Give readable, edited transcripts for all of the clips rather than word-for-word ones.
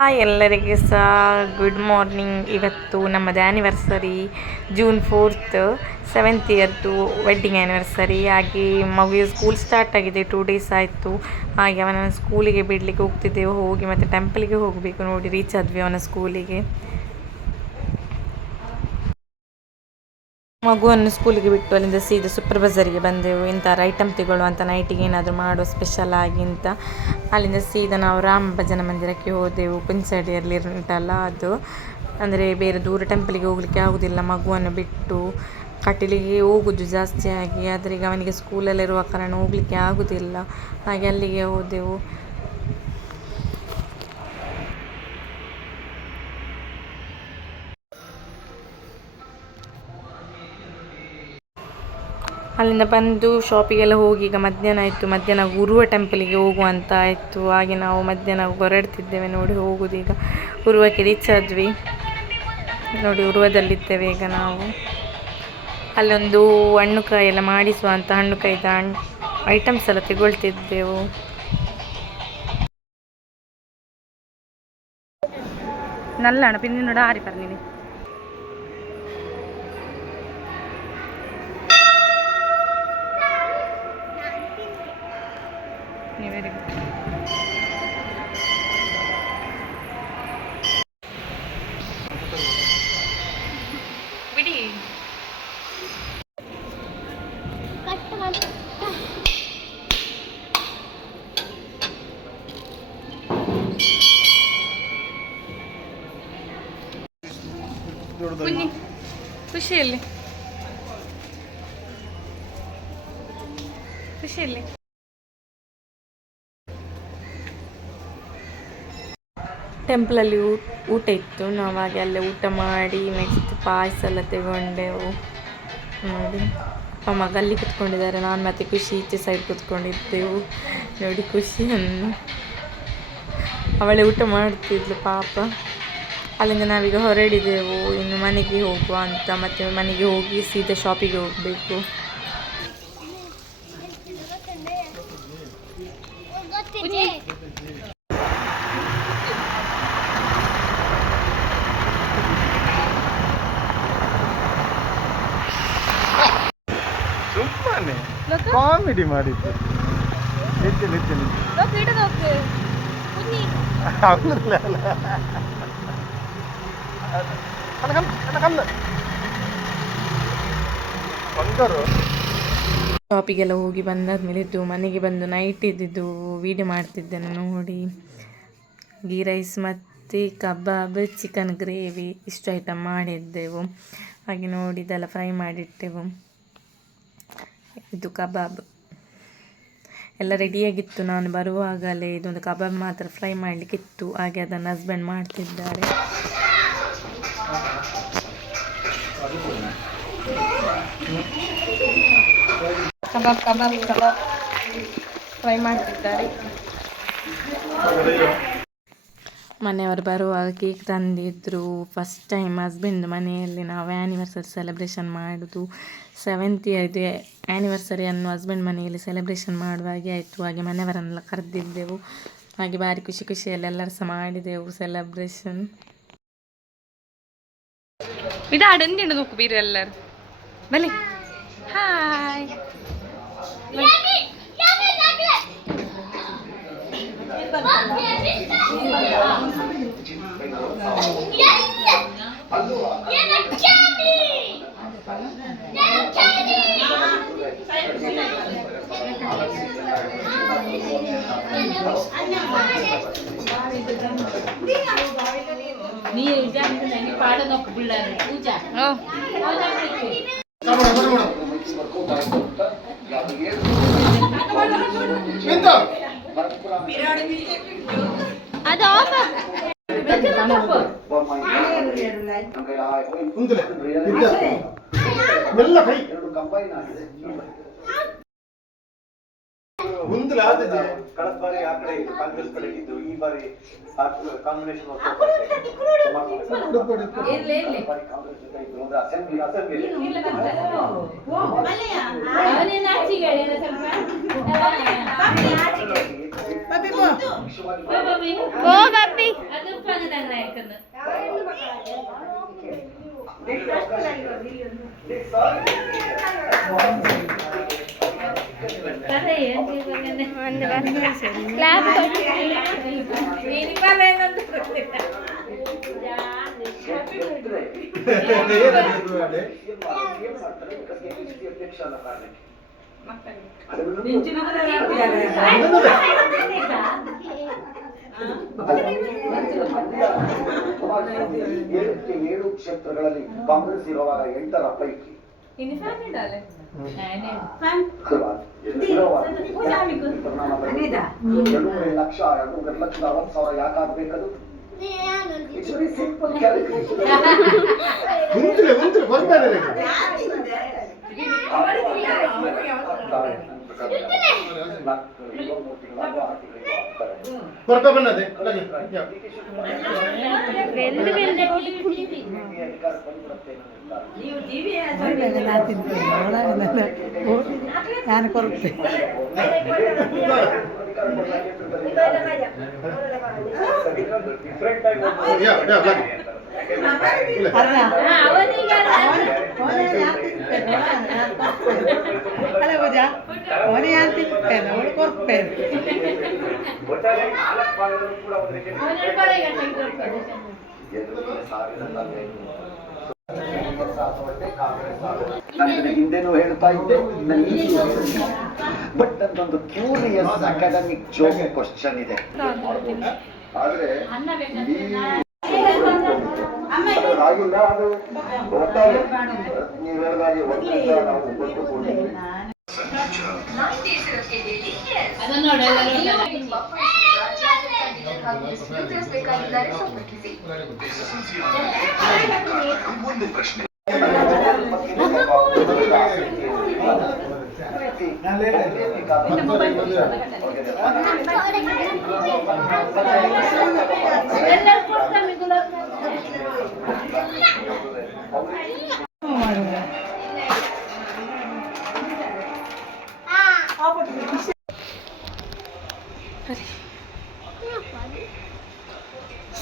Hi ಎಲ್ಲರಿಗೆ ಸಹ good morning. ಇವತ್ತು ನಮ್ಮದು ಆ್ಯನಿವರ್ಸರಿ, June 4th 7th ಇಯರ್ದು ವೆಡ್ಡಿಂಗ್ ಆ್ಯನಿವರ್ಸರಿ. ಹಾಗೆ ಮಗುವಿಗೆ ಸ್ಕೂಲ್ ಸ್ಟಾರ್ಟ್ ಆಗಿದೆ, 2 days ಆಯಿತು. ಹಾಗೆ ಅವನನ್ನು ಸ್ಕೂಲಿಗೆ ಬಿಡಲಿಕ್ಕೆ ಹೋಗ್ತಿದ್ದೆವು. ಹೋಗಿ ಮತ್ತು ಟೆಂಪಲಿಗೆ ಹೋಗಬೇಕು. ನೋಡಿ ರೀಚ್ ಆದ್ವಿ ಅವನ ಸ್ಕೂಲಿಗೆ. ಮಗುವನ್ನು ಸ್ಕೂಲಿಗೆ ಬಿಟ್ಟು ಅಲ್ಲಿಂದ ಸೀದಾ ಸೂಪರ್ ಬಜಾರಿಗೆ ಬಂದೆವು. ಇಂಥ ಐಟಮ್ ತಗೊಳ್ಳುವ ಅಂತ, ನೈಟಿಗೆ ಏನಾದರೂ ಮಾಡುವ ಸ್ಪೆಷಲ್ ಆಗಿ ಅಂತ. ಅಲ್ಲಿಂದ ಸೀದಾ ನಾವು ರಾಮ ಭಜನ ಮಂದಿರಕ್ಕೆ ಹೋದೆವು. ಕುಂಚಡಿಯಲ್ಲಿ ಉಂಟಲ್ಲ ಅದು. ಅಂದರೆ ಬೇರೆ ದೂರ ಟೆಂಪಲಿಗೆ ಹೋಗಲಿಕ್ಕೆ ಆಗೋದಿಲ್ಲ ಮಗುವನ್ನು ಬಿಟ್ಟು. ಕಟೀಲಿಗೆ ಹೋಗೋದು ಜಾಸ್ತಿ ಆಗಿ, ಆದರೆ ಈಗ ಅವನಿಗೆ ಸ್ಕೂಲಲ್ಲಿರುವ ಕಾರಣ ಹೋಗಲಿಕ್ಕೆ ಆಗೋದಿಲ್ಲ. ಹಾಗೆ ಅಲ್ಲಿಗೆ ಹೋದೆವು. ಅಲ್ಲಿಂದ ಬಂದು ಶಾಪಿಗೆಲ್ಲ ಹೋಗಿ ಈಗ ಮಧ್ಯಾಹ್ನ ಆಯಿತು. ಮಧ್ಯಾಹ್ನ ಉರುವ ಟೆಂಪಲಿಗೆ ಹೋಗುವಂತ ಆಯಿತು. ಹಾಗೆ ನಾವು ಮಧ್ಯಾಹ್ನ ಹೊರಡ್ತಿದ್ದೇವೆ. ನೋಡಿ ಹೋಗೋದು ಈಗ. ಉರುವಕ್ಕೆ ರೀಚ್ ಆದ್ವಿ. ನೋಡಿ ಉರುವದಲ್ಲಿದ್ದೇವೆ ಈಗ ನಾವು. ಅಲ್ಲೊಂದು ಹಣ್ಣುಕಾಯಿ ಎಲ್ಲ ಮಾಡಿಸುವ ಅಂತ ಹಣ್ಣುಕಾಯ್ದ ಐಟಮ್ಸ್ ಎಲ್ಲ ತಗೊಳ್ತಿದ್ದೆವು. ನಲ್ಲಾಣ ಪಿನ್ನಿನೋಡ ಆರಿ ಬರ್ತೀನಿ. Very good. ಬಿಡಿ. ಕುഞ്ഞി ಖುಷಿಯಲ್ಲಿ ಖುಷಿಯಲ್ಲಿ ಟೆಂಪಲಲ್ಲಿ ಊಟ ಇತ್ತು. ನಾವು ಹಾಗೆ ಅಲ್ಲೇ ಊಟ ಮಾಡಿ ನೆಕ್ಸ್ಟ್ ಪಾಯಸ ಎಲ್ಲ ತಗೊಂಡೆವು. ನೋಡಿ ಅಪ್ಪ ಮಗ ಅಲ್ಲಿ ಕುತ್ಕೊಂಡಿದ್ದಾರೆ, ನಾನು ಮತ್ತು ಖುಷಿ ಈಚೆ ಸೈಡ್ ಕುತ್ಕೊಂಡಿದ್ದೆವು. ನೋಡಿ ಖುಷಿಯನ್ನು ಅವಳೇ ಊಟ ಮಾಡ್ತಿದ್ಲು ಪಾಪ. ಅಲ್ಲಿಂದ ನಾವೀಗ ಹೊರಡಿದೆವು ಇನ್ನು ಮನೆಗೆ ಹೋಗುವ ಅಂತ. ಮತ್ತು ಮನೆಗೆ ಹೋಗಿ ಸೀದಾ ಶಾಪಿಗೆ ಹೋಗಬೇಕು. ಸುಮ್ಮನೆ ಕಾಮಿಡಿ ಮಾಡಿದ್ದು. ಶಾಪಿಗೆಲ್ಲ ಹೋಗಿ ಬಂದಾದ್ಮೇಲೆ ಇದ್ದು ಮನೆಗೆ ಬಂದು ನೈಟ್ ಇದ್ದಿದ್ದು ವೀಡಿಯೋ ಮಾಡ್ತಿದ್ದೇನೆ. ನೋಡಿ ಗೀ ರೈಸ್ ಮತ್ತು ಕಬಾಬ್, ಚಿಕನ್ ಗ್ರೇವಿ ಇಷ್ಟು ಐಟಮ್ ಮಾಡಿದ್ದೆವು. ಹಾಗೆ ನೋಡಿ ಇದೆಲ್ಲ ಫ್ರೈ ಮಾಡಿಟ್ಟೆವು. ಇದು ಕಬಾಬ್ ಎಲ್ಲ ರೆಡಿಯಾಗಿತ್ತು. ನಾನು ಬರುವಾಗಲೇ ಇದೊಂದು ಕಬಾಬ್ ಮಾತ್ರ ಫ್ರೈ ಮಾಡಲಿಕ್ಕಿತ್ತು. ಹಾಗೆ ಅದನ್ನು ಹಸ್ಬೆಂಡ್ ಮಾಡ್ತಿದ್ದಾರೆ. ಕಬಾಬ್ ಕಬಾಬ್ ಕಬಾಬ್ ಫ್ರೈ ಮಾಡ್ತಿದ್ದಾರೆ. ಮನೆಯವರು ಬರುವಾಗ ಕೇಕ್ ತಂದಿದ್ದರು. ಫಸ್ಟ್ ಟೈಮ್ ಹಸ್ಬೆಂಡ್ ಮನೆಯಲ್ಲಿ ನಾವು ಆ್ಯನಿವರ್ಸರಿ ಸೆಲೆಬ್ರೇಷನ್ ಮಾಡೋದು. 7th ಇಯರ್ದು ಆ್ಯನಿವರ್ಸರಿಯನ್ನು ಹಸ್ಬೆಂಡ್ ಮನೆಯಲ್ಲಿ ಸೆಲೆಬ್ರೇಷನ್ ಮಾಡುವ ಹಾಗೆ ಆಯಿತು. ಹಾಗೆ ಮನೆಯವರನ್ನೆಲ್ಲ ಕರೆದಿದ್ದೆವು. ಹಾಗೆ ಭಾರಿ ಖುಷಿಯಲ್ಲಿ ಎಲ್ಲರೂ ಸಹ ಮಾಡಿದೆವು ಸೆಲೆಬ್ರೇಷನ್. ಇದಾಡೆಂದಿಡು ನೋಕು ಬೀರು ಎಲ್ಲರೂ ಬಲಿ. ಹಾಯ್ ಅದು ಕಳೆದ ಬಾರಿ ಆ ಕಡೆ ಕಾಂಗ್ರೆಸ್ ಕಡೆ ಇದ್ದು, ಈ ಬಾರಿ ಕಾಂಬಿನೇಷನ್ ಓ ಬಪ್ಪಿ ಅಧ್ಯಕ್ಷ ಅನ್ನೋ ಕಾರಣಕ್ಕೆ ಏಳಕ್ಕೆ 7 ಕ್ಷೇತ್ರಗಳಲ್ಲಿ ಕಾಂಗ್ರೆಸ್ ಇರುವಾಗ 8ರ ಪೈಕಿ ಎರಡೂವರೆ lakh 2,60,000 ಯಾಕಾಗಬೇಕದು? It's very simple calculation. ನಾನು ಕೊರತೆ ಅಲ್ಲ ಪೂಜಾ ಅವನೇ ಅಂತಿರ್ತೇನೆ ಅವಳು ಕೊರ್ತೇನೆ ಹಿಂದೆನೂ ಹೇಳ್ತಾ ಇದ್ದೆ, ಬಟ್ ನಂದೊಂದು ಕ್ಯೂರಿಯಸ್ ಅಕಾಡೆಮಿಕ್ ಜೋಕ್ ಕ್ವಶನ್ ಇದೆ. ಆದ್ರೆ ಆಗಿಲ್ಲ, ಅದು ಒಟ್ಟಾರೆ ನೀವು ಹೇಳಿದಾಗೆ ಒಂದರಿಂದ ನಾವು ಕೊಟ್ಟುಕೊಂಡಿದ್ವಿ.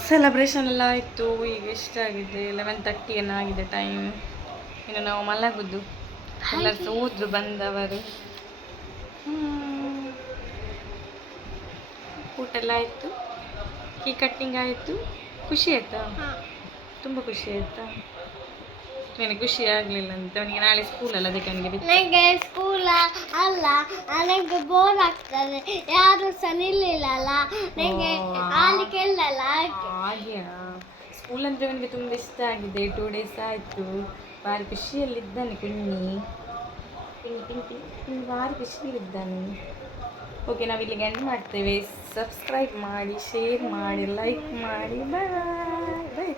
ಸೆಲೆಬ್ರೇಷನ್ ಎಲ್ಲ ಆಯಿತು. ಈಗ ಎಷ್ಟಾಗಿದೆ? 11:30 ಏನಾಗಿದೆ ಟೈಮ್. ಇನ್ನು ನಾವು ಮಲಗುದು. ಎಲ್ಲರೂ ಹೋದ್ರು ಬಂದವರು. ಊಟ ಎಲ್ಲ ಆಯಿತು, ಕೇಕ್ ಕಟ್ಟಿಂಗ್ ಆಯಿತು. ಖುಷಿ ಆಯಿತಾ? ತುಂಬ ಖುಷಿ ಆಯಿತಾ? ನನಗೆ ಖುಷಿ ಆಗಲಿಲ್ಲ ಅಂತ. ಅವನಿಗೆ ನಾಳೆ ಸ್ಕೂಲ್ ಅಲ್ಲ, ಅದಕ್ಕೆ ಅವನಿಗೆ ನನಗೆ ಸ್ಕೂಲ್ ಅಲ್ಲ, ನನಗೆ ಬೋರ್ ಆಗ್ತದೆ, ಯಾರು ಸಹ ನಿಲ್ಲಿಲ್ಲ, ನನಗೆ ಆಲಿಕ್ಕೆ ಇಲ್ಲಲ್ಲ. ಹಾಗೆಯಾ? ಸ್ಕೂಲ್ ಅಂದರೆ ಅವನಿಗೆ ತುಂಬ ಇಷ್ಟ ಆಗಿದೆ. 2 days ಆಯಿತು. ಭಾರಿ ಖುಷಿಯಲ್ಲಿದ್ದಾನೆ ಕುಣ್ಣಿ. ಭಾರಿ ಖುಷಿಯಲ್ಲಿದ್ದಾನೆ. ಓಕೆ, ನಾವು ಇಲ್ಲಿಗೆ ಎಂಡ್ ಮಾಡ್ತೇವೆ. ಸಬ್ಸ್ಕ್ರೈಬ್ ಮಾಡಿ, ಶೇರ್ ಮಾಡಿ, ಲೈಕ್ ಮಾಡಿ. ಬಾಯ್ ಬಾಯ್.